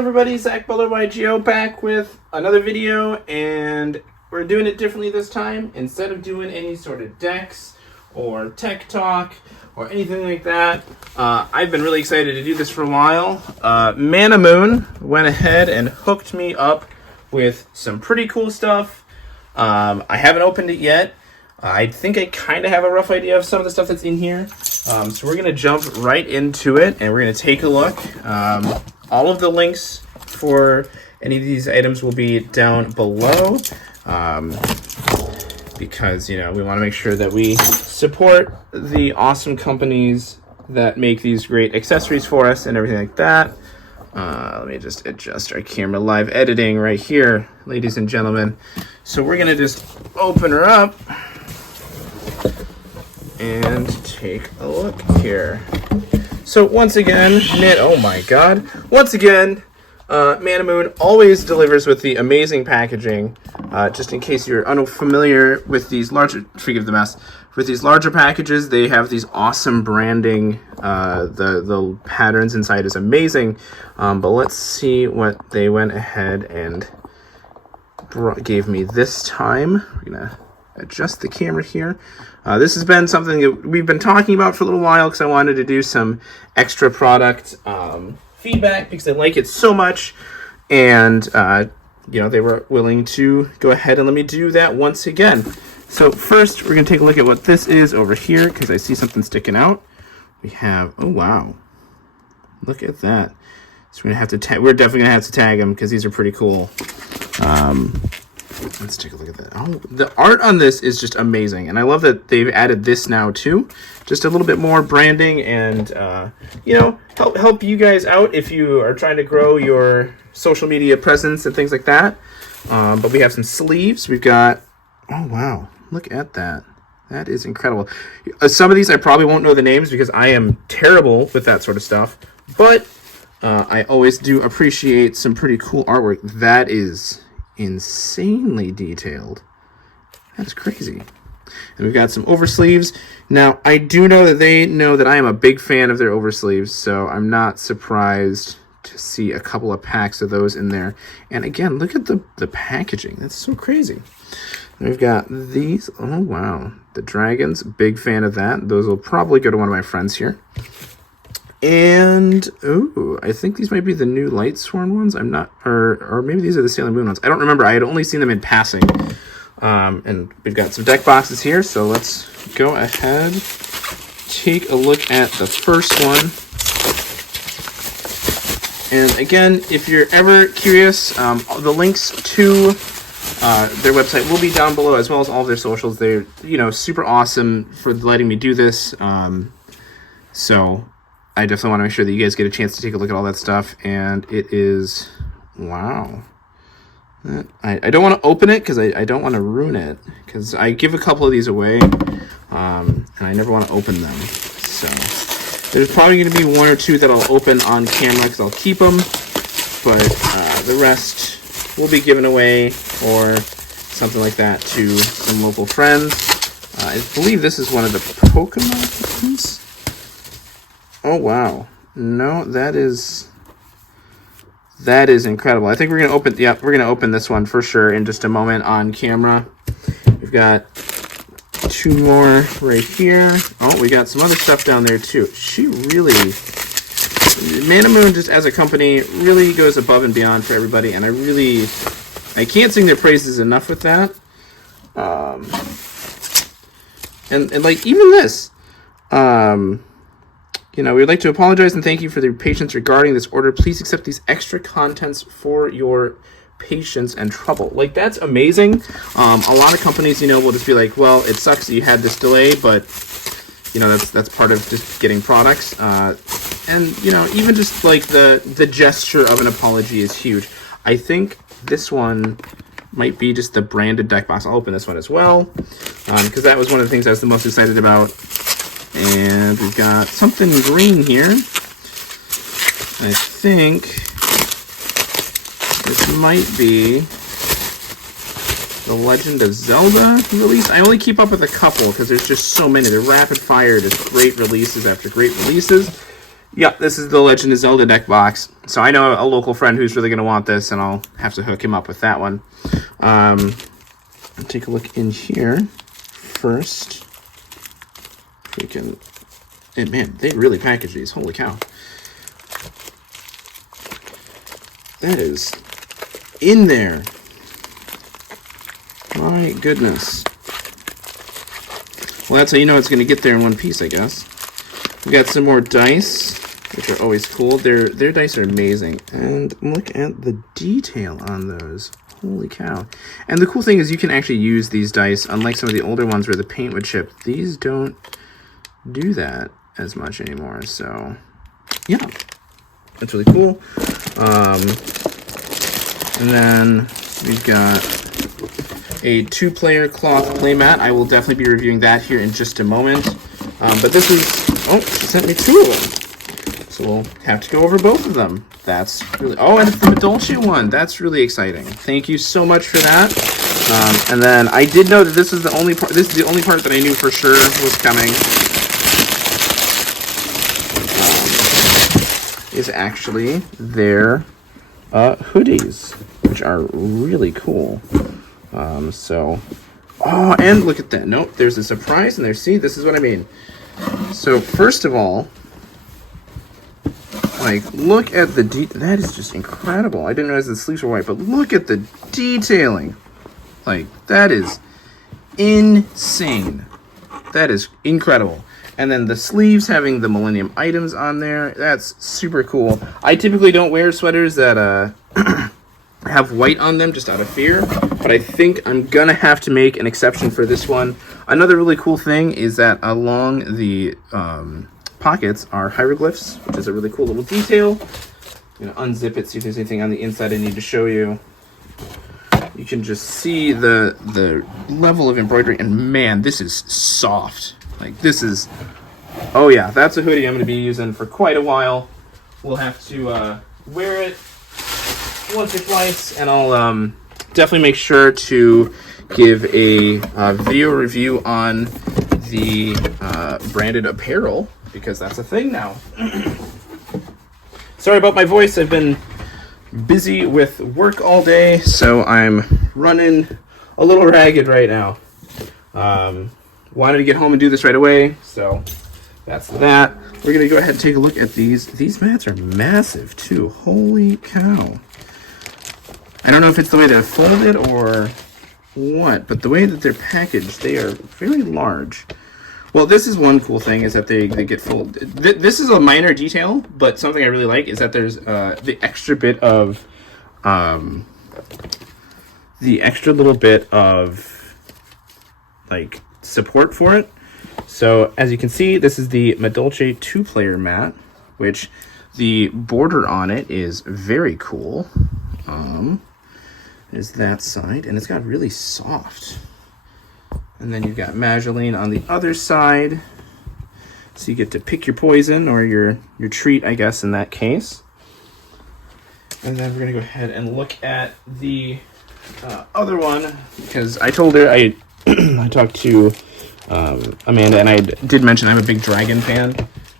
everybody, Zach Butler YGO back with another video, and we're doing it differently this time. Instead of doing any sort of decks or tech talk or anything like that, I've been really excited to do this for a while. Manamoon went ahead and hooked me up with some pretty cool stuff. I haven't opened it yet. I think I kind of have a rough idea of some of the stuff that's in here. So we're going to jump right into it, and we're going to take a look. All of the links for any of these items will be down below, because, you know, we want to make sure that we support the awesome companies that make these great accessories for us and everything like that. Let me just adjust our camera. Live editing right here, ladies and gentlemen. So we're going to just open her up and take a look here. So once again, oh my god, once again, Manamoon always delivers with the amazing packaging. Just in case you're unfamiliar with these larger, forgive the mess, with these larger packages, they have these awesome branding. The patterns inside is amazing. But let's see what they went ahead and gave me this time. We're gonna adjust the camera here. This has been something that we've been talking about for a little while because I wanted to do some extra product feedback because I like it so much, and you know, they were willing to go ahead and let me do that once again. So first, we're gonna take a look at what this is over here because I see something sticking out. We have, oh wow, look at that. So we're gonna have to tag. We're definitely gonna have to tag them because these are pretty cool. Let's take a look at that. Oh, the art on this is just amazing, and I love that they've added this now too. Just a little bit more branding, and you know, help you guys out if you are trying to grow your social media presence and things like that. But we have some sleeves. We've got, oh wow, look at that. That is incredible. Some of these I probably won't know the names because I am terrible with that sort of stuff. But I always do appreciate some pretty cool artwork. That is insanely detailed. That's crazy. And we've got some oversleeves. Now, I do know that they know that I am a big fan of their oversleeves, so I'm not surprised to see a couple of packs of those in there. And again, look at the packaging. That's so crazy. And we've got these. Oh, wow. The dragons. Big fan of that. Those will probably go to one of my friends here. And, ooh, I think these might be the new Light Sworn ones. I'm not, or maybe these are the Sailor Moon ones. I don't remember. I had only seen them in passing. And we've got some deck boxes here, so let's go ahead, take a look at the first one. And again, if you're ever curious, the links to their website will be down below, as well as all of their socials. They're, you know, super awesome for letting me do this. So I definitely want to make sure that you guys get a chance to take a look at all that stuff. And it is, wow. I don't want to open it because I don't want to ruin it, because I give a couple of these away, and I never want to open them. So there's probably going to be one or two that I'll open on camera because I'll keep them, but the rest will be given away or something like that to some local friends. I believe this is one of the Pokemon ones. Oh, wow. No, that is incredible. I think we're going to open, yeah, we're going to open this one for sure in just a moment on camera. We've got two more right here. Oh, we got some other stuff down there too. Manamoon, just as a company, really goes above and beyond for everybody, and I can't sing their praises enough with that. And like, even this, you know, we'd like to apologize and thank you for your patience regarding this order. Please accept these extra contents for your patience and trouble. Like, that's amazing. A lot of companies, you know, will just be like, well, it sucks that you had this delay, but, you know, that's part of just getting products. And, you know, even just like the gesture of an apology is huge. I think this one might be just the branded deck box. I'll open this one as well, because that was one of the things I was the most excited about. And we've got something green here. I think this might be the Legend of Zelda release. I only keep up with a couple because there's just so many. They're rapid fire, just great releases after great releases. Yeah, this is the Legend of Zelda deck box. So I know a local friend who's really going to want this, and I'll have to hook him up with that one. Take a look in here first. Freaking, and man, they really package these. Holy cow. That is in there. My goodness. Well, that's how you know it's going to get there in one piece, I guess. We got some more dice, which are always cool. Their dice are amazing. And look at the detail on those. Holy cow. And the cool thing is you can actually use these dice, unlike some of the older ones where the paint would chip. These don't do that as much anymore. So, yeah. That's really cool. And then we've got a 2-player cloth playmat. I will definitely be reviewing that here in just a moment. But this is... Oh, she sent me 2 of them. So we'll have to go over both of them. That's really... Oh, and it's the Dolce one. That's really exciting. Thank you so much for that. And then I did know that this is the only part... This is the only part that I knew for sure was coming. Is actually their hoodies, which are really cool. Oh, and look at that. Nope, there's a surprise in there. See, this is what I mean. So, first of all, like, look at the that is just incredible. I didn't realize the sleeves were white, but look at the detailing. Like, that is insane. That is incredible. And then the sleeves having the Millennium items on there, that's super cool. I typically don't wear sweaters that have white on them just out of fear, but I think I'm gonna have to make an exception for this one. Another really cool thing is that along the pockets are hieroglyphs, which is a really cool little detail. I'm gonna unzip it, see if there's anything on the inside I need to show you. You can just see the level of embroidery, and man, this is soft. Like, this is... Oh yeah, that's a hoodie I'm going to be using for quite a while. We'll have to wear it once or twice, and I'll definitely make sure to give a video review on the branded apparel, because that's a thing now. Sorry about my voice. I've been busy with work all day, so I'm running a little ragged right now. Wanted to get home and do this right away, so that's that. We're going to go ahead and take a look at these. These mats are massive, too. Holy cow. I don't know if it's the way they're folded or what, but the way that they're packaged, they are very large. Well, this is one cool thing, is that they get folded. This is a minor detail, but something I really like is that there's the extra bit of... the extra little bit of, like, support for it. So as you can see, this is the Madolce 2-player mat, which the border on it is very cool. Is that side, and it's got really soft. And then you've got Mageline on the other side, so you get to pick your poison, or your treat, I guess, in that case. And then we're gonna go ahead and look at the other one, because I told her I talked to Amanda, and I did mention I'm a big dragon fan.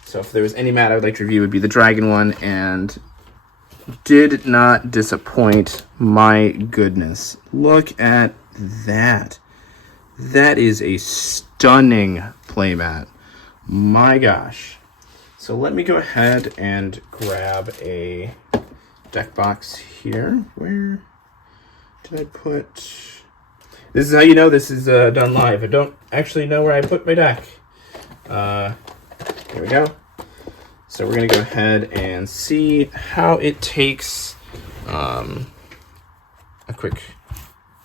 So if there was any mat I would like to review, it would be the dragon one, and did not disappoint. My goodness, look at that. That is a stunning playmat. My gosh. So let me go ahead and grab a deck box here. Where did I put... This is how you know this is done live. I don't actually know where I put my deck. Here we go. So we're going to go ahead and see how it takes a quick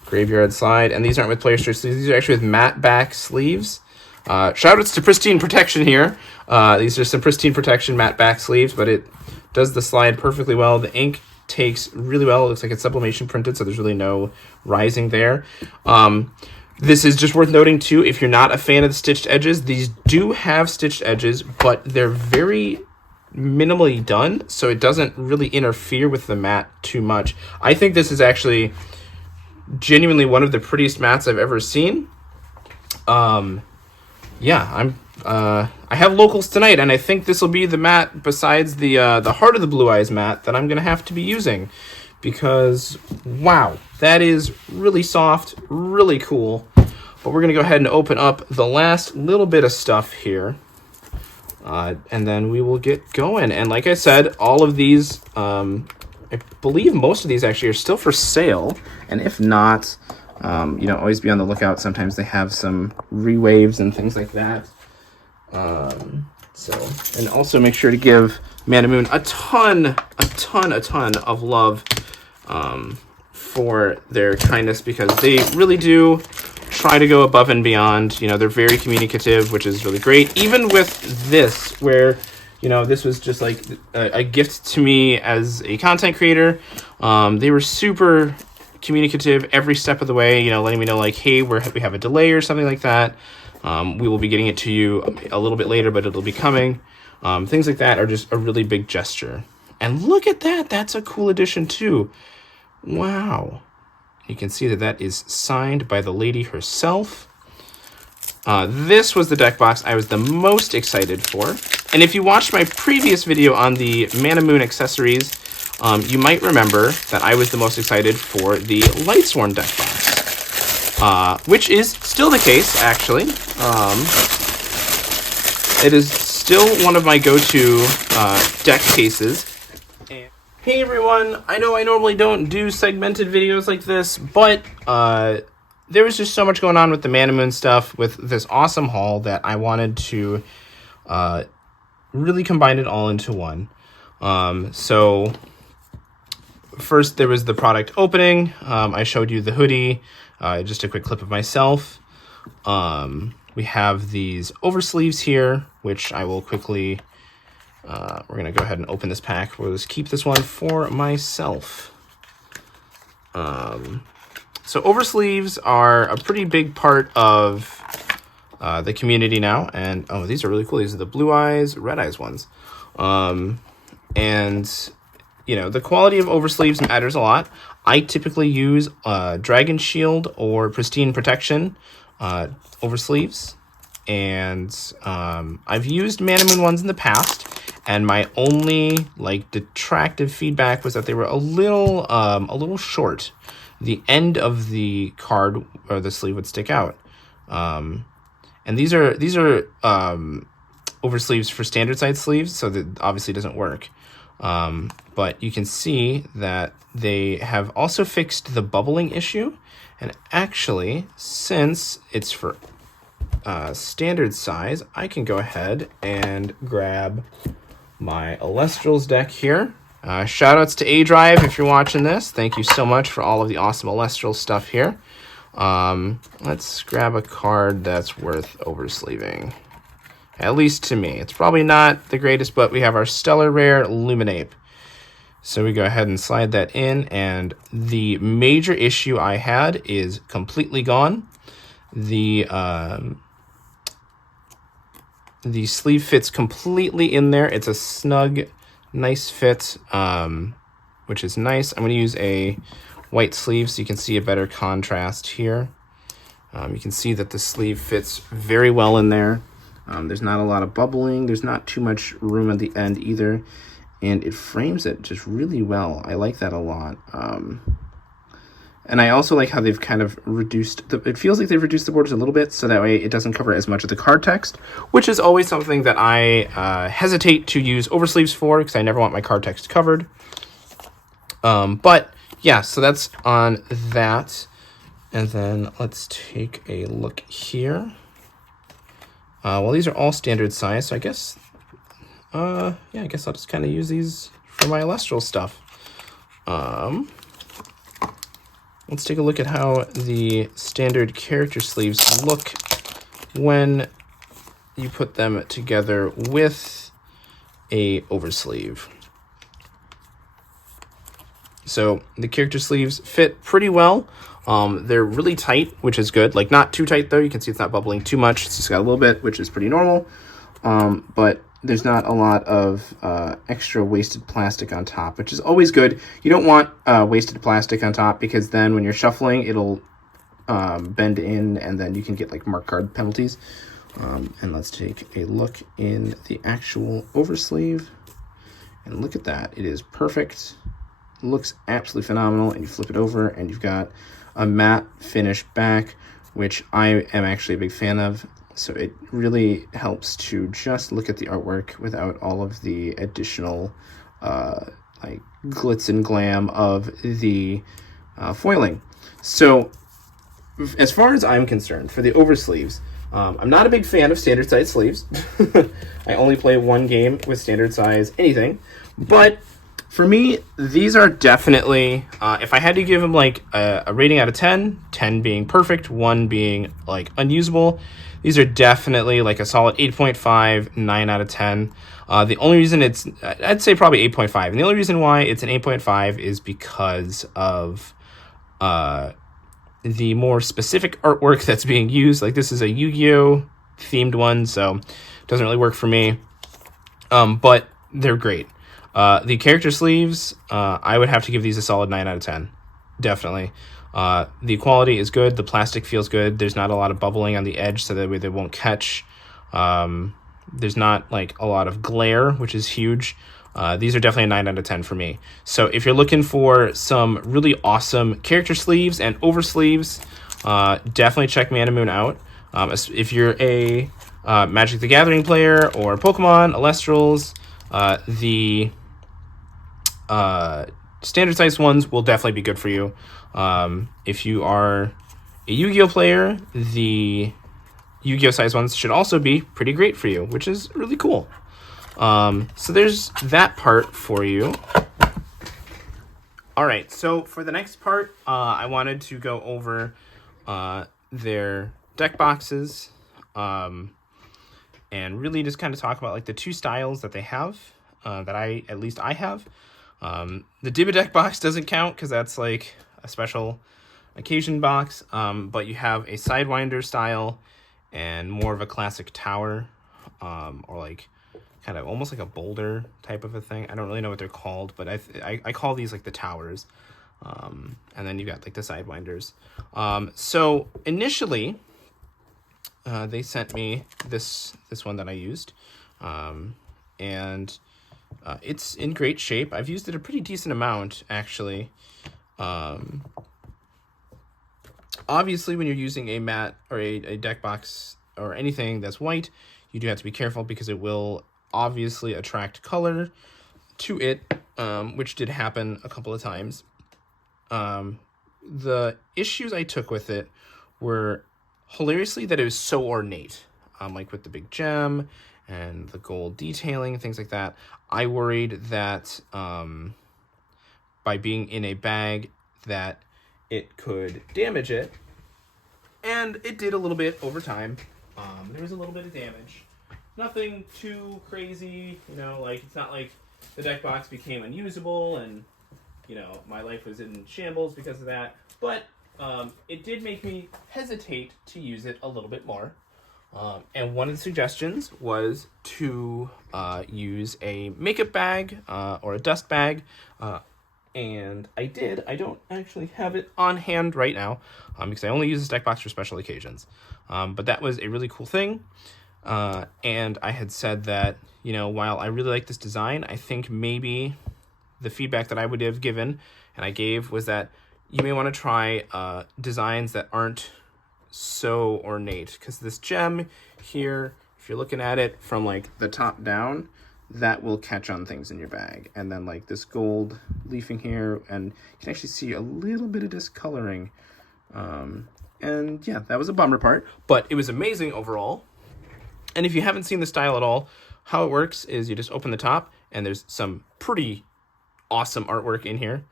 graveyard slide. And these aren't with player strip sleeves. These are actually with matte back sleeves. Shoutouts to Pristine Protection here. These are some Pristine Protection matte back sleeves, but it does the slide perfectly well. The ink takes really well. It looks like it's sublimation printed, so there's really no rising there. This is just worth noting too, if you're not a fan of the stitched edges, these do have stitched edges, but they're very minimally done, so it doesn't really interfere with the mat too much. I think this is actually genuinely one of the prettiest mats I've ever seen. Yeah, have locals tonight, and I think this will be the mat besides the Heart of the Blue Eyes mat that I'm gonna have to be using, because wow, that is really soft, really cool. But we're gonna go ahead and open up the last little bit of stuff here, and then we will get going. And like I said, all of these, I believe most of these actually are still for sale, and if not, you know, always be on the lookout. Sometimes they have some rewaves and things like that. And also make sure to give Manamoon a ton of love for their kindness, because they really do try to go above and beyond. You know, they're very communicative, which is really great. Even with this, where, you know, this was just like a gift to me as a content creator. They were super communicative every step of the way, you know, letting me know like, hey, we have a delay or something like that. We will be getting it to you a little bit later, but it'll be coming. Things like that are just a really big gesture. And look at that. That's a cool addition too. Wow. You can see that that is signed by the lady herself. This was the deck box I was the most excited for. And if you watched my previous video on the Manamoon accessories, you might remember that I was the most excited for the Lightsworn deck box, which is still the case, actually. It is still one of my go-to deck cases. Hey everyone, I know I normally don't do segmented videos like this, but there was just so much going on with the Manamoon stuff, with this awesome haul, that I wanted to really combine it all into one. So first there was the product opening. I showed you the hoodie, just a quick clip of myself. We have these oversleeves here, which I will quickly, we're going to go ahead and open this pack. We'll just keep this one for myself. So oversleeves are a pretty big part of the community now. And, oh, these are really cool. These are the blue eyes, red eyes ones. And, you know, the quality of oversleeves matters a lot. I typically use Dragon Shield or Pristine Protection oversleeves. And I've used Manamoon ones in the past, and my only like detractive feedback was that they were a little short. The end of the card or the sleeve would stick out. And these are oversleeves for standard side sleeves, so that obviously doesn't work. But you can see that they have also fixed the bubbling issue. And actually, since it's for standard size, I can go ahead and grab my Alestrals deck here. Shout outs to A-Drive if you're watching this. Thank you so much for all of the awesome Alestral stuff here. Let's grab a card that's worth oversleeving. At least to me. It's probably not the greatest, but we have our Stellar Rare Luminape. So we go ahead and slide that in, and the major issue I had is completely gone. The sleeve fits completely in there. It's a snug, nice fit, which is nice. I'm going to use a white sleeve so you can see a better contrast here. You can see that the sleeve fits very well in there. There's not a lot of bubbling. There's not too much room at the end either. And it frames it just really well. I like that a lot. And I also like how they've kind of reduced, it feels like they've reduced the borders a little bit, so that way it doesn't cover as much of the card text, which is always something that I hesitate to use oversleeves for, because I never want my card text covered. But yeah, so that's on that. And then let's take a look here. Well, these are all standard size, so I guess, yeah, I guess I'll just kind of use these for my Alestral stuff. Let's take a look at how the standard character sleeves look when you put them together with a oversleeve. So the character sleeves fit pretty well. They're really tight, which is good. Like, not too tight though. You can see it's not bubbling too much. It's just got a little bit, which is pretty normal. But there's not a lot of extra wasted plastic on top, which is always good. You don't want wasted plastic on top, because then when you're shuffling, it'll bend in, and then you can get like mark card penalties. And let's take a look in the actual oversleeve. And look at that. It is perfect. Looks absolutely phenomenal. And you flip it over and you've got a matte finish back, which I am actually a big fan of. So it really helps to just look at the artwork without all of the additional like glitz and glam of the foiling. So as far as I'm concerned, for the oversleeves, I'm not a big fan of standard size sleeves. I only play one game with standard size anything. But for me, these are definitely, if I had to give them like a rating out of 10, 10 being perfect, 1 being like unusable, these are definitely like a solid 8.5, 9 out of 10. The only reason I'd say probably 8.5. And the only reason why it's an 8.5 is because of the more specific artwork that's being used. Like this is a Yu-Gi-Oh themed one, so it doesn't really work for me. But they're great. The character sleeves, I would have to give these a solid 9 out of 10. Definitely. The quality is good. The plastic feels good. There's not a lot of bubbling on the edge, so that way they won't catch. There's not like a lot of glare, which is huge. These are definitely a 9 out of 10 for me. So if you're looking for some really awesome character sleeves and over sleeves, definitely check Manamoon out. If you're a Magic the Gathering player or Pokemon, Alestrals, the standard size ones will definitely be good for you. If you are a Yu-Gi-Oh player, the Yu-Gi-Oh size ones should also be pretty great for you, which is really cool. So there's that part for you. All right, so for the next part, I wanted to go over their deck boxes, and really just kind of talk about like the two styles that they have, that at least I have. The Dibba deck box doesn't count because that's like a special occasion box, but you have a Sidewinder style and more of a classic tower, or like kind of almost like a boulder type of a thing. I don't really know what they're called, but I call these like the towers. And then you've got like the Sidewinders. So initially, they sent me this one that I used, and it's in great shape. I've used it a pretty decent amount, actually. Obviously, when you're using a mat or a deck box or anything that's white, you do have to be careful because it will obviously attract color to it, which did happen a couple of times. The issues I took with it were hilariously that it was so ornate, like with the big gem and the gold detailing and things like that. I worried that by being in a bag that it could damage it, and it did a little bit over time. There was a little bit of damage. Nothing too crazy, like it's not like the deck box became unusable and, my life was in shambles because of that. But it did make me hesitate to use it a little bit more. And one of the suggestions was to use a makeup bag or a dust bag. And I did. I don't actually have it on hand right now because I only use this deck box for special occasions. But that was a really cool thing. And I had said that, while I really like this design, I think maybe the feedback that I would have given and I gave was that you may want to try designs that aren't so ornate, because this gem here, if you're looking at it from like the top down, that will catch on things in your bag. And then like this gold leafing here, and you can actually see a little bit of discoloring. And yeah, that was a bummer part, but it was amazing overall. And if you haven't seen the style at all, how it works is you just open the top and there's some pretty awesome artwork in here.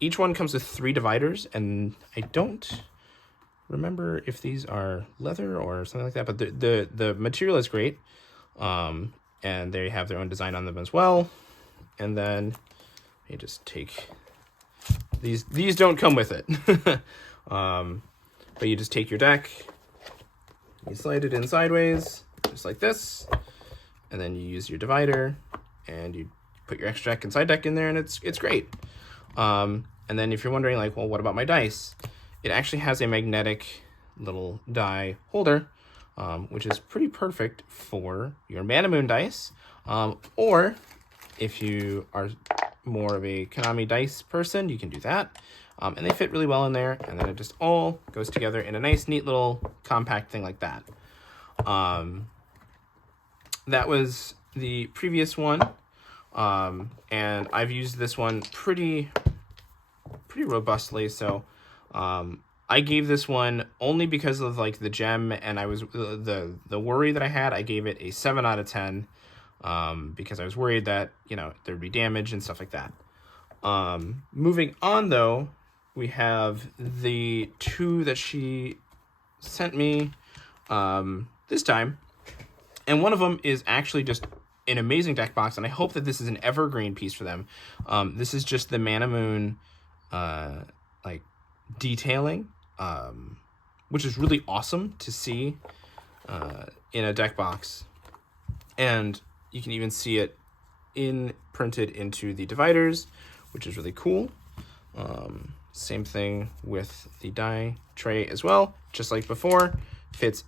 Each one comes with 3 dividers, and I don't remember if these are leather or something like that, but the material is great. And they have their own design on them as well. And then you just take these don't come with it. But you just take your deck, you slide it in sideways, just like this, and then you use your divider, and you put your extra deck and side deck in there, and it's great. And then if you're wondering, like, well, what about my dice? It actually has a magnetic little die holder, which is pretty perfect for your Manamoon dice. Or if you are more of a Konami dice person, you can do that. And they fit really well in there, and then it just all goes together in a nice, neat little compact thing like that. That was the previous one, and I've used this one pretty robustly. So I gave this one, only because of like the gem, and I was the worry that I had, I gave it a 7 out of 10, because I was worried that, you know, there'd be damage and stuff like that. Moving on though, we have the 2 that she sent me this time, and one of them is actually just an amazing deck box, and I hope that this is an evergreen piece for them. This is just the Manamoon like detailing, which is really awesome to see in a deck box, and you can even see it printed into the dividers, which is really cool. Same thing with the die tray as well, just like before. Fits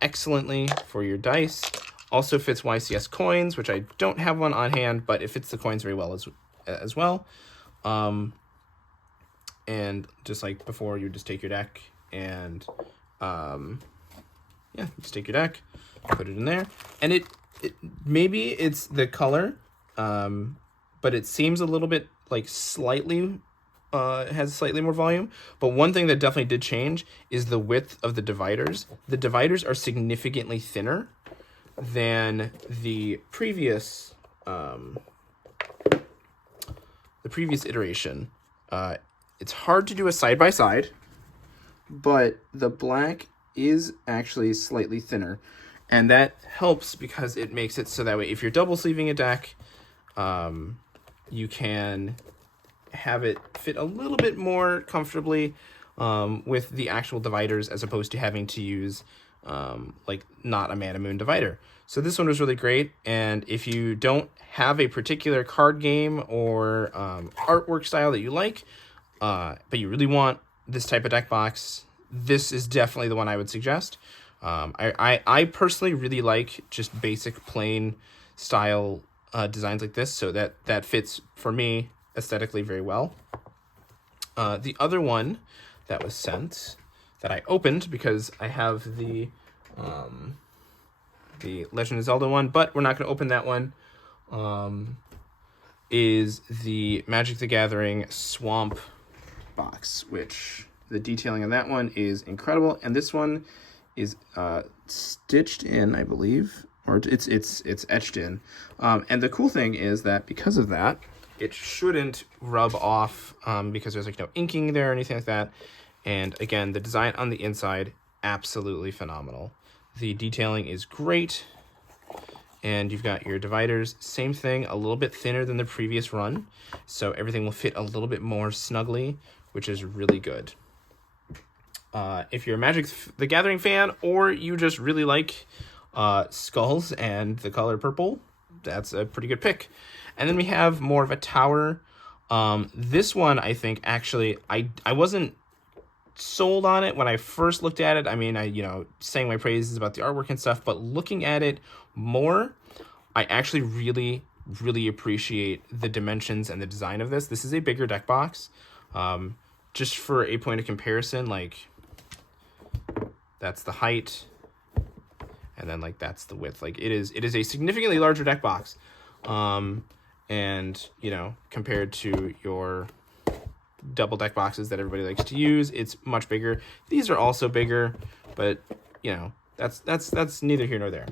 excellently for your dice. Also fits YCS coins, which I don't have one on hand, but it fits the coins very well as well. And just like before, you just take your deck and just take your deck, put it in there, and it maybe it's the color, but it seems a little bit like slightly has slightly more volume. But one thing that definitely did change is the width of the dividers. The dividers are significantly thinner than the previous iteration. It's hard to do a side by side, but the black is actually slightly thinner, and that helps because it makes it so that way if you're double sleeving a deck, you can have it fit a little bit more comfortably with the actual dividers, as opposed to having to use like not a Manamoon divider. So this one was really great, and if you don't have a particular card game or artwork style that you like, but you really want this type of deck box, this is definitely the one I would suggest. I personally really like just basic plain style designs like this, so that fits for me aesthetically very well. The other one that was sent that I opened, because I have the Legend of Zelda one, but we're not going to open that one, is the Magic the Gathering Swamp box, which the detailing on that one is incredible, and this one is stitched in, I believe, or it's etched in, and the cool thing is that because of that, it shouldn't rub off, because there's like no inking there or anything like that. And again, the design on the inside, absolutely phenomenal. The detailing is great, and you've got your dividers, same thing, a little bit thinner than the previous run, so everything will fit a little bit more snugly, which is really good. If you're a Magic the Gathering fan, or you just really like skulls and the color purple, that's a pretty good pick. And then we have more of a tower. This one, I think, actually, I wasn't sold on it when I first looked at it. I mean, I sang my praises about the artwork and stuff, but looking at it more, I actually really, really appreciate the dimensions and the design of this. This is a bigger deck box. Just for a point of comparison, like, that's the height, and then like that's the width. Like it is a significantly larger deck box. And compared to your double deck boxes that everybody likes to use, it's much bigger. These are also bigger, but that's neither here nor there.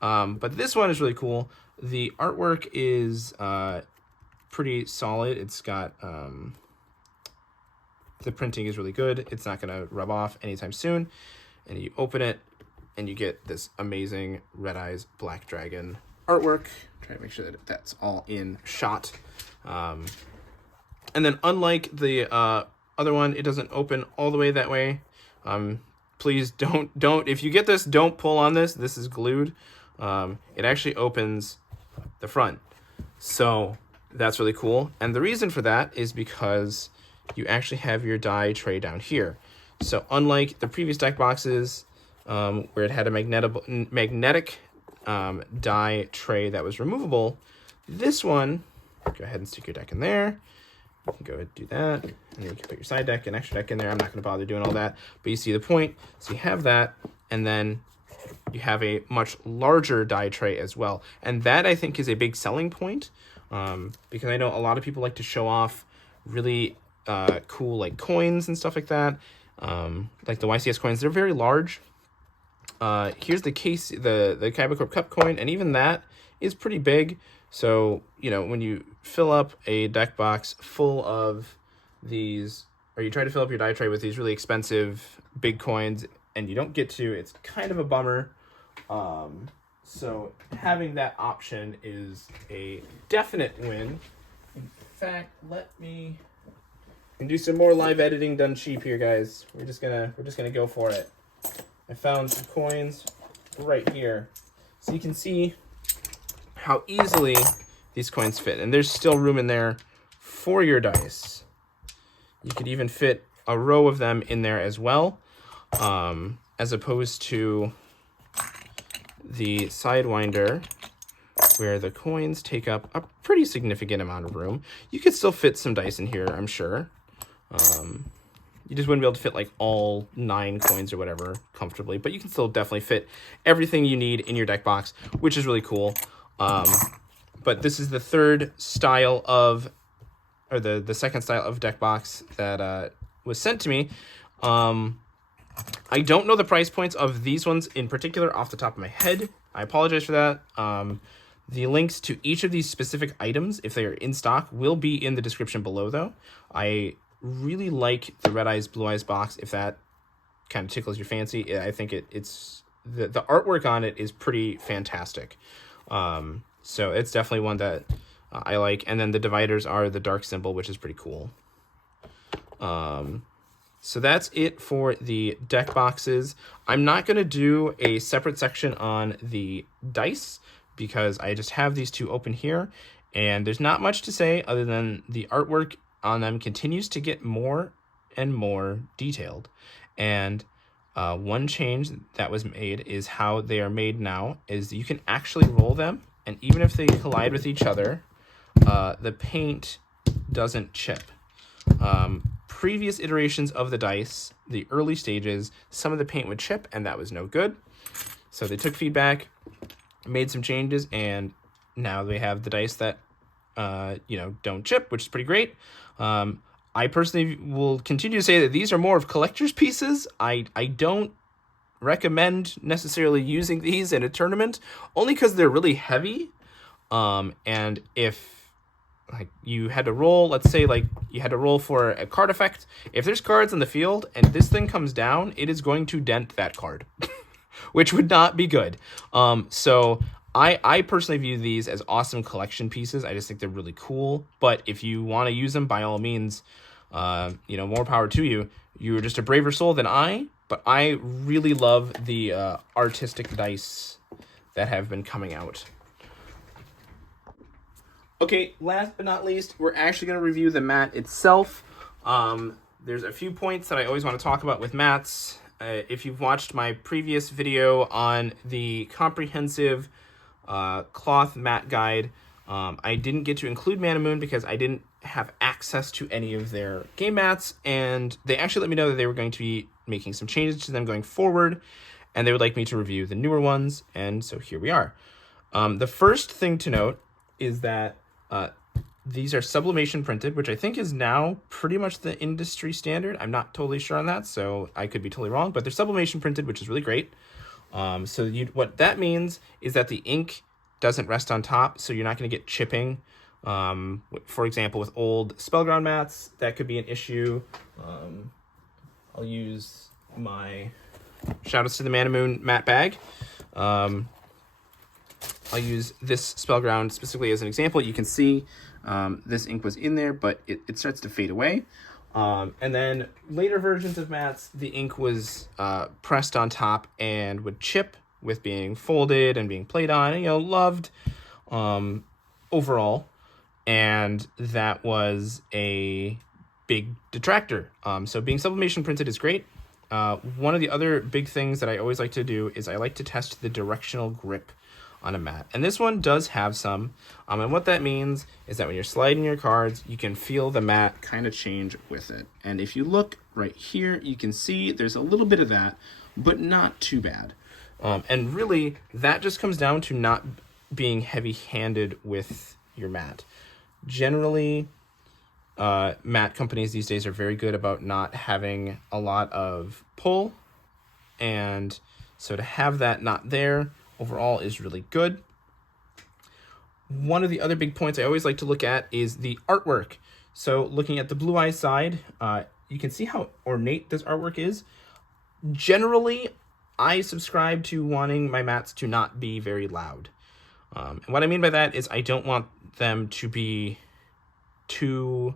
But this one is really cool. The artwork is pretty solid. It's got the printing is really good. It's not gonna rub off anytime soon. And you open it and you get this amazing Red Eyes Black Dragon artwork. Try to make sure that that's all in shot. And then unlike the other one, it doesn't open all the way that way. Please don't, if you get this, don't pull on this. This is glued. It actually opens the front. So that's really cool. And the reason for that is because you actually have your die tray down here. So unlike the previous deck boxes, where it had a magnetic die tray that was removable. This one, go ahead and stick your deck in there. You can go ahead and do that. And then you can put your side deck and extra deck in there. I'm not going to bother doing all that, but you see the point. So you have that, and then you have a much larger die tray as well. And that, I think, is a big selling point, because I know a lot of people like to show off really cool like coins and stuff like that. Like the YCS coins, they're very large. Here's the case, the Kaiba Corp Cup coin, and even that is pretty big. So, you know, when you fill up a deck box full of these, or you try to fill up your die tray with these really expensive big coins, and you don't get to, it's kind of a bummer. So having that option is a definite win. In fact, let me do some more live editing done cheap here, guys. We're just gonna go for it. I found some coins right here, so you can see how easily these coins fit, and there's still room in there for your dice. You could even fit a row of them in there as well, as opposed to the Sidewinder, where the coins take up a pretty significant amount of room. You could still fit some dice in here, I'm sure. You just wouldn't be able to fit like all 9 coins or whatever comfortably, but you can still definitely fit everything you need in your deck box, which is really cool. But this is the third style of, or the second style of deck box that was sent to me. I don't know the price points of these ones in particular off the top of my head. I apologize for that. The links to each of these specific items, if they are in stock, will be in the description below, though. I really like the Red Eyes, Blue Eyes box, if that kind of tickles your fancy. I think it's the artwork on it is pretty fantastic. So it's definitely one that I like. And then the dividers are the dark symbol, which is pretty cool. So that's it for the deck boxes. I'm not going to do a separate section on the dice because I just have these two open here, and there's not much to say other than the artwork on them continues to get more and more detailed. And one change that was made is how they are made now is you can actually roll them, and even if they collide with each other, the paint doesn't chip. Previous iterations of the dice, the early stages, some of the paint would chip, and that was no good. So they took feedback, made some changes, and now they have the dice that don't chip, which is pretty great. I personally will continue to say that these are more of collector's pieces. I don't recommend necessarily using these in a tournament, only because they're really heavy. And if like you had to roll, let's say like you had to roll for a card effect, if there's cards in the field and this thing comes down, it is going to dent that card, which would not be good. So I personally view these as awesome collection pieces. I just think they're really cool. But if you want to use them, by all means, more power to you. You're just a braver soul than I, but I really love the artistic dice that have been coming out. Okay, last but not least, we're actually going to review the mat itself. There's a few points that I always want to talk about with mats. If you've watched my previous video on the comprehensive cloth mat guide, I didn't get to include Manamoon because I didn't have access to any of their game mats, and they actually let me know that they were going to be making some changes to them going forward, and they would like me to review the newer ones, and so here we are. The first thing to note is that these are sublimation printed, which I think is now pretty much the industry standard. I'm not totally sure on that, so I could be totally wrong, but they're sublimation printed, which is really great. What that means is that the ink doesn't rest on top, so you're not going to get chipping. For example, with old Spellground mats, that could be an issue. I'll use my shoutouts to the Manamoon mat bag. I'll use this Spellground specifically as an example. You can see this ink was in there, but it starts to fade away. And then later versions of mats, the ink was pressed on top and would chip with being folded and being played on, and, loved overall. And that was a big detractor. So being sublimation printed is great. One of the other big things that I always like to do is I like to test the directional grip on a mat. And this one does have some. And what that means is that when you're sliding your cards, you can feel the mat kind of change with it. And if you look right here, you can see there's a little bit of that, but not too bad. And really, that just comes down to not being heavy-handed with your mat. Generally, mat companies these days are very good about not having a lot of pull. And so to have that not there overall is really good. One of the other big points I always like to look at is the artwork. So looking at the Blue Eye side, you can see how ornate this artwork is. Generally, I subscribe to wanting my mats to not be very loud. And what I mean by that is I don't want them to be too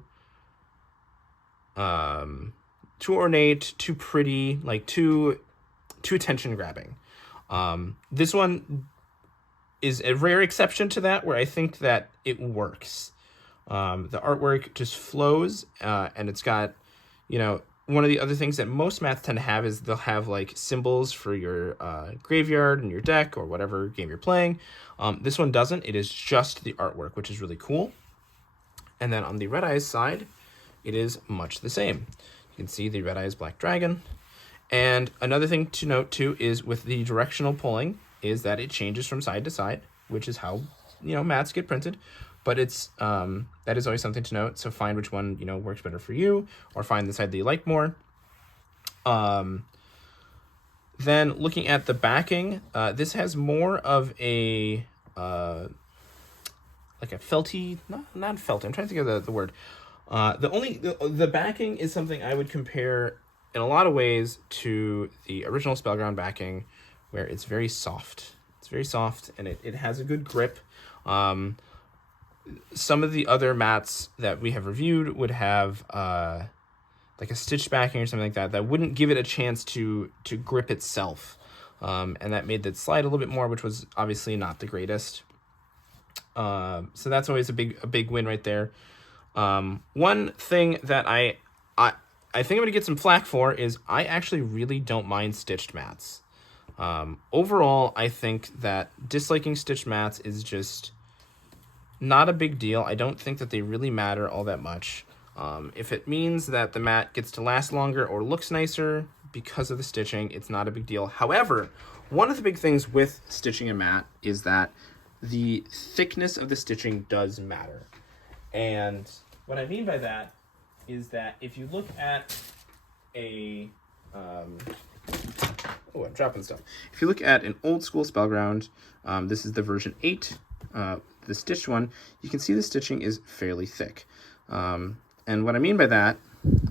ornate, too pretty, like too attention grabbing. This one is a rare exception to that, where I think that it works. The artwork just flows, and it's got, one of the other things that most mats tend to have is they'll have like symbols for your graveyard and your deck or whatever game you're playing. This one doesn't. It is just the artwork, which is really cool. And then on the Red Eyes side, it is much the same. You can see the Red Eyes Black Dragon. And another thing to note too is with the directional pulling is that it changes from side to side, which is how, mats get printed. But it's that is always something to note. So find which one, works better for you, or find the side that you like more. Then looking at the backing, this has more of a like a felty, not felty. I'm trying to think of the word. The backing is something I would compare in a lot of ways to the original Spellground backing, where it's very soft. It's very soft, and it has a good grip. Some of the other mats that we have reviewed would have like a stitched backing or something like that wouldn't give it a chance to grip itself, and that made it slide a little bit more, which was obviously not the greatest. So that's always a big win right there. One thing that I think I'm gonna get some flack for is I actually really don't mind stitched mats. Overall, I think that disliking stitched mats is just not a big deal. I don't think that they really matter all that much. If it means that the mat gets to last longer or looks nicer because of the stitching, it's not a big deal. However, one of the big things with stitching a mat is that the thickness of the stitching does matter. And what I mean by that is that if you look at a I'm dropping stuff. If you look at an old school Spellground, this is the version 8, the stitched one, you can see the stitching is fairly thick. And what I mean by that,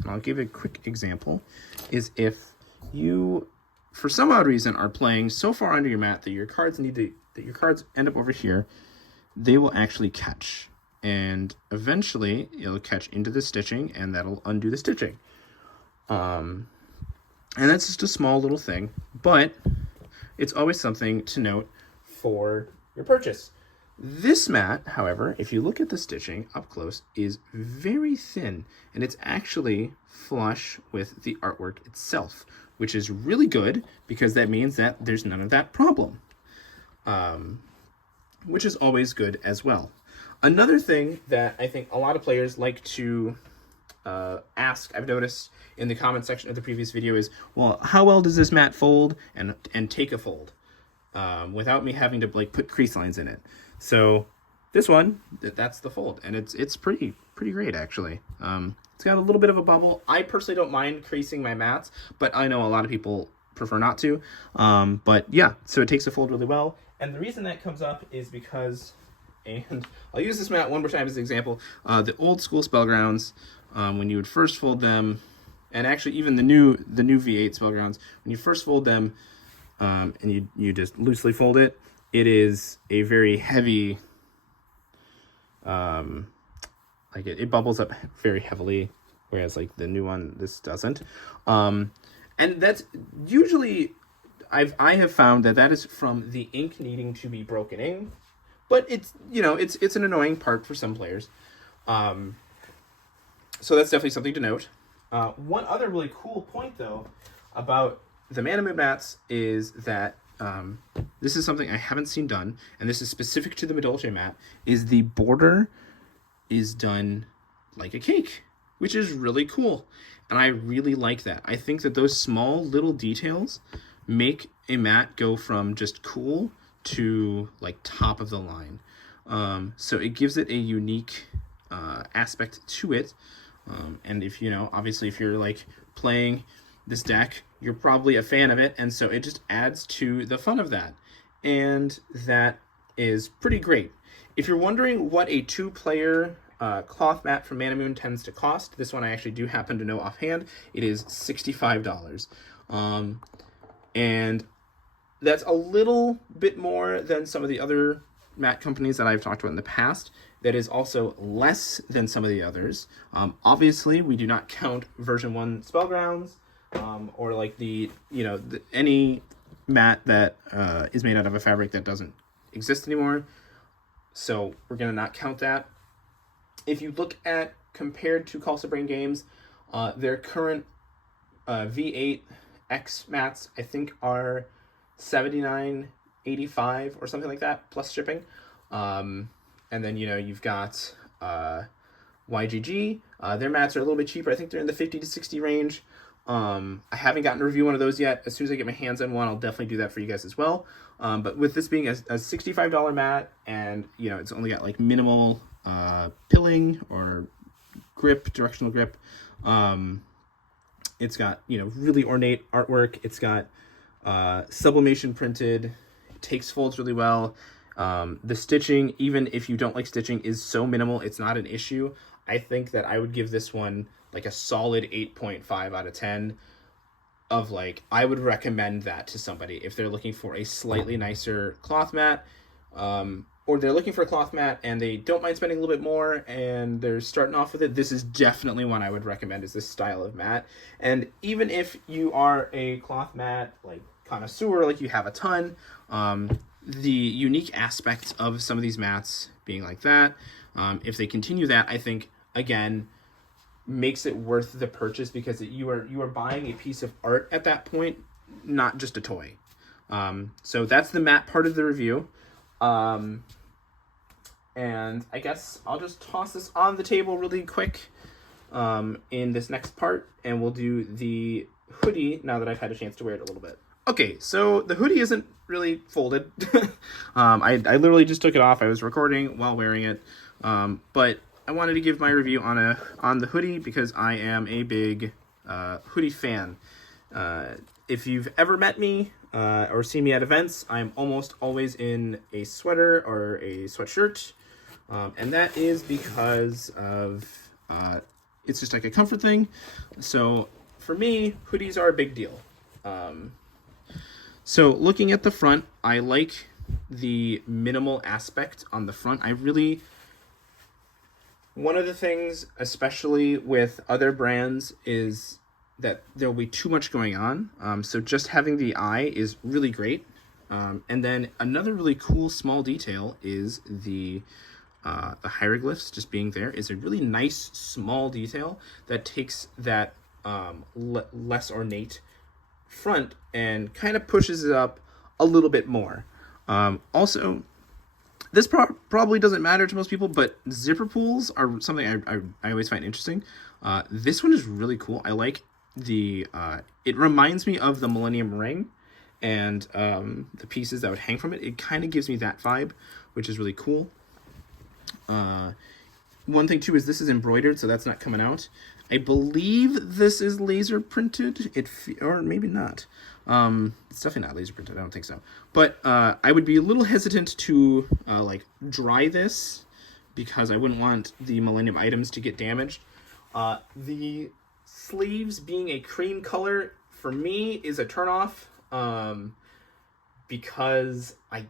I'll give a quick example, is if you, for some odd reason, are playing so far under your mat that your cards end up over here, they will actually catch. And eventually, it'll catch into the stitching, and that'll undo the stitching. And that's just a small little thing, but it's always something to note for your purchase. This mat, however, if you look at the stitching up close, is very thin, and it's actually flush with the artwork itself, which is really good because that means that there's none of that problem, which is always good as well. Another thing that I think a lot of players like to ask, I've noticed in the comment section of the previous video, is, well, how well does this mat fold and take a fold without me having to put crease lines in it? So this one, that's the fold, and it's pretty great actually. It's got a little bit of a bubble. I personally don't mind creasing my mats, but I know a lot of people prefer not to. But yeah, so it takes a fold really well, and the reason that comes up is because, and I'll use this mat one more time as an example. The old school Spellgrounds, when you would first fold them, and actually even the new V8 Spellgrounds, when you first fold them, and you just loosely fold it, it is a very heavy, it bubbles up very heavily, whereas the new one, this doesn't. And that's usually, I have found that is from the ink needing to be broken in. But it's an annoying part for some players. So that's definitely something to note. One other really cool point, though, about the Manamoon mats is that this is something I haven't seen done, and this is specific to the Madolche mat, is the border is done like a cake, which is really cool. And I really like that. I think that those small little details make a mat go from just cool to like top of the line. So it gives it a unique aspect to it. And if, obviously if you're like playing this deck, you're probably a fan of it. And so it just adds to the fun of that. And that is pretty great. If you're wondering what a 2-player cloth mat from Manamoon tends to cost, this one I actually do happen to know offhand. It is $65. And that's a little bit more than some of the other mat companies that I've talked about in the past. That is also less than some of the others. Obviously, we do not count version 1 Spellgrounds, or like any mat that is made out of a fabric that doesn't exist anymore. So we're going to not count that. If you look at, compared to Calsa Brain Games, their current V8 X mats, I think, are $79.85 or something like that, plus shipping. And then, you've got YGG. Their mats are a little bit cheaper. I think they're in the 50 to 60 range. I haven't gotten a review one of those yet. As soon as I get my hands on one, I'll definitely do that for you guys as well. But with this being a $65 mat, and it's only got like minimal pilling or grip, directional grip. It's got really ornate artwork. It's got sublimation printed. It takes folds really well. The stitching, even if you don't like stitching, is so minimal, it's not an issue. I think that I would give this one like a solid 8.5 out of 10 of like, I would recommend that to somebody if they're looking for a slightly nicer cloth mat, or they're looking for a cloth mat and they don't mind spending a little bit more and they're starting off with it. This is definitely one I would recommend, is this style of mat. And even if you are a cloth mat like connoisseur, like you have a ton, the unique aspects of some of these mats being like that, if they continue that, I think again makes it worth the purchase, because you are buying a piece of art at that point, not just a toy. So that's the mat part of the review. And I guess I'll just toss this on the table really quick in this next part, and we'll do the hoodie now that I've had a chance to wear it a little bit. Okay, so the hoodie isn't really folded. I literally just took it off. I was recording while wearing it, but I wanted to give my review on the hoodie because I am a big hoodie fan. If you've ever met me or seen me at events, I'm almost always in a sweater or a sweatshirt, and that is because of it's just like a comfort thing. So for me, hoodies are a big deal. So looking at the front, I like the minimal aspect on the front. One of the things, especially with other brands, is that there'll be too much going on. So just having the eye is really great. And then another really cool small detail is the hieroglyphs just being there is a really nice small detail that takes that less ornate front and kind of pushes it up a little bit more. Also, this probably doesn't matter to most people, but zipper pulls are something I always find interesting. This one is really cool. I like it reminds me of the Millennium Ring and the pieces that would hang from it. It kind of gives me that vibe, which is really cool. One thing too is this is embroidered, so that's not coming out. I believe this is laser printed, or maybe not. It's definitely not laser printed, I don't think so. But I would be a little hesitant to like dry this because I wouldn't want the Millennium items to get damaged. The sleeves being a cream color for me is a turnoff, because I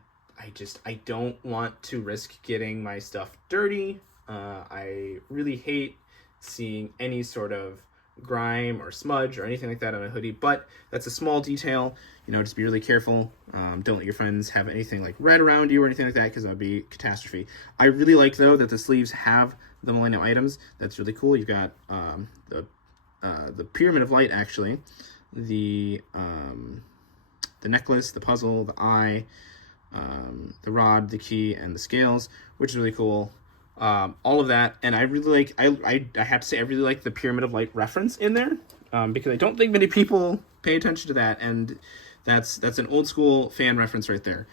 don't want to risk getting my stuff dirty. I really hate seeing any sort of grime or smudge or anything like that on a hoodie, but that's a small detail. Just be really careful. Don't let your friends have anything like red around you or anything like that, because that would be catastrophe. I really like though that the sleeves have the Millennium items. That's really cool. You've got the Pyramid of Light actually, the necklace, the puzzle, the eye, the rod, the key, and the scales, which is really cool. All of that, and I really like. I have to say I really like the Pyramid of Light reference in there, because I don't think many people pay attention to that, and that's an old school fan reference right there.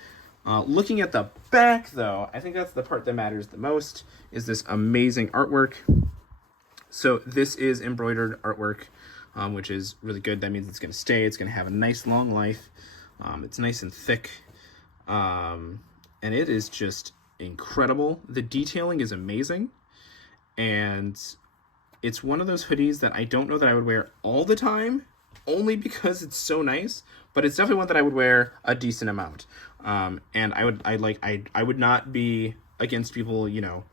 Looking at the back, though, I think that's the part that matters the most, is this amazing artwork. So this is embroidered artwork, which is really good. That means it's going to stay. It's going to have a nice long life. It's nice and thick, and it is just incredible. The detailing is amazing, and it's one of those hoodies that I don't know that I would wear all the time, only because it's so nice, but it's definitely one that I would wear a decent amount. And I would not be against people, you know,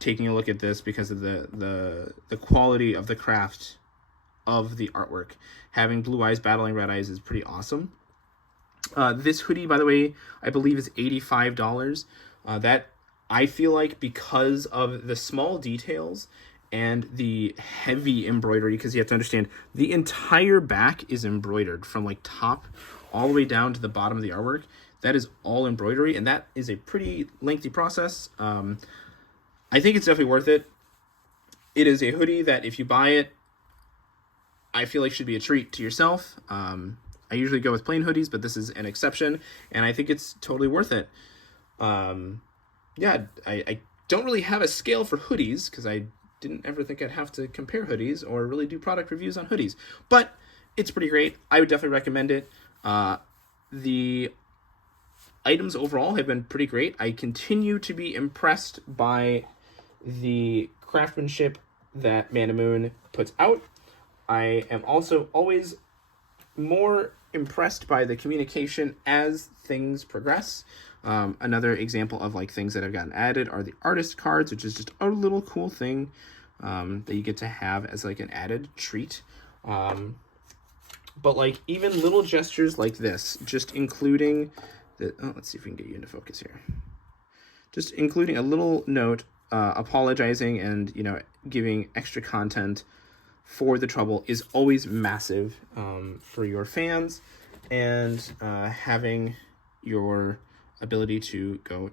taking a look at this because of the quality of the craft of the artwork. Having blue eyes battling red eyes is pretty awesome. This hoodie, by the way, I believe is $85. That I feel like, because of the small details and the heavy embroidery, because you have to understand the entire back is embroidered from like top all the way down to the bottom of the artwork. That is all embroidery, and that is a pretty lengthy process. I think it's definitely worth it. It is a hoodie that if you buy it, I feel like should be a treat to yourself. I usually go with plain hoodies, but this is an exception, and I think it's totally worth it. Yeah, I don't really have a scale for hoodies because I didn't ever think I'd have to compare hoodies or really do product reviews on hoodies, but it's pretty great. I would definitely recommend it. The items overall have been pretty great. I continue to be impressed by the craftsmanship that Manamoon puts out. I am also always more impressed by the communication as things progress. Another example of like things that have gotten added are the artist cards, which is just a little cool thing that you get to have as like an added treat. But like even little gestures like this, just including the, let's see if we can get you into focus here. Just including a little note apologizing and, you know, giving extra content for the trouble is always massive for your fans, and having your ability to go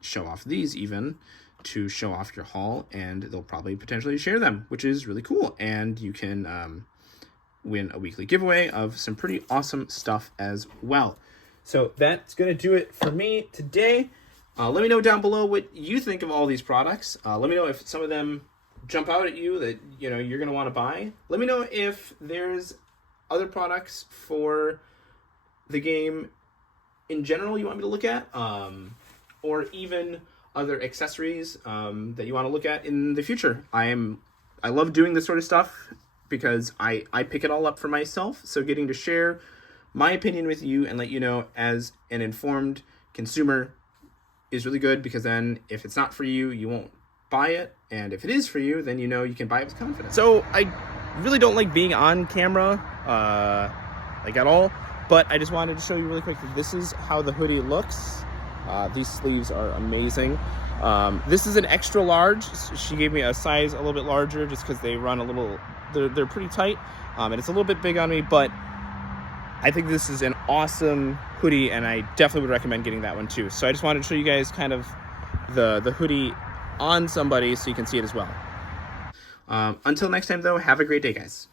show off these, even to show off your haul, and they'll probably potentially share them, which is really cool. And you can win a weekly giveaway of some pretty awesome stuff as well. So that's going to do it for me today. Let me know down below what you think of all these products. Let me know if some of them jump out at you that, you know, you're going to want to buy. Let me know if there's other products for the game in general you want me to look at, or even other accessories that you want to look at in the future. I love doing this sort of stuff because I pick it all up for myself. So getting to share my opinion with you and let you know as an informed consumer is really good, because then if it's not for you, you won't buy it, and if it is for you, then you know you can buy it with confidence. So I really don't like being on camera like at all, but I just wanted to show you really quick that this is how the hoodie looks. These sleeves are amazing. This is an extra large. She gave me a size a little bit larger just because they run a little, they're pretty tight, and it's a little bit big on me, but I think this is an awesome hoodie, and I definitely would recommend getting that one too. So I just wanted to show you guys kind of the hoodie on somebody so you can see it as well. Until next time though, have a great day, guys.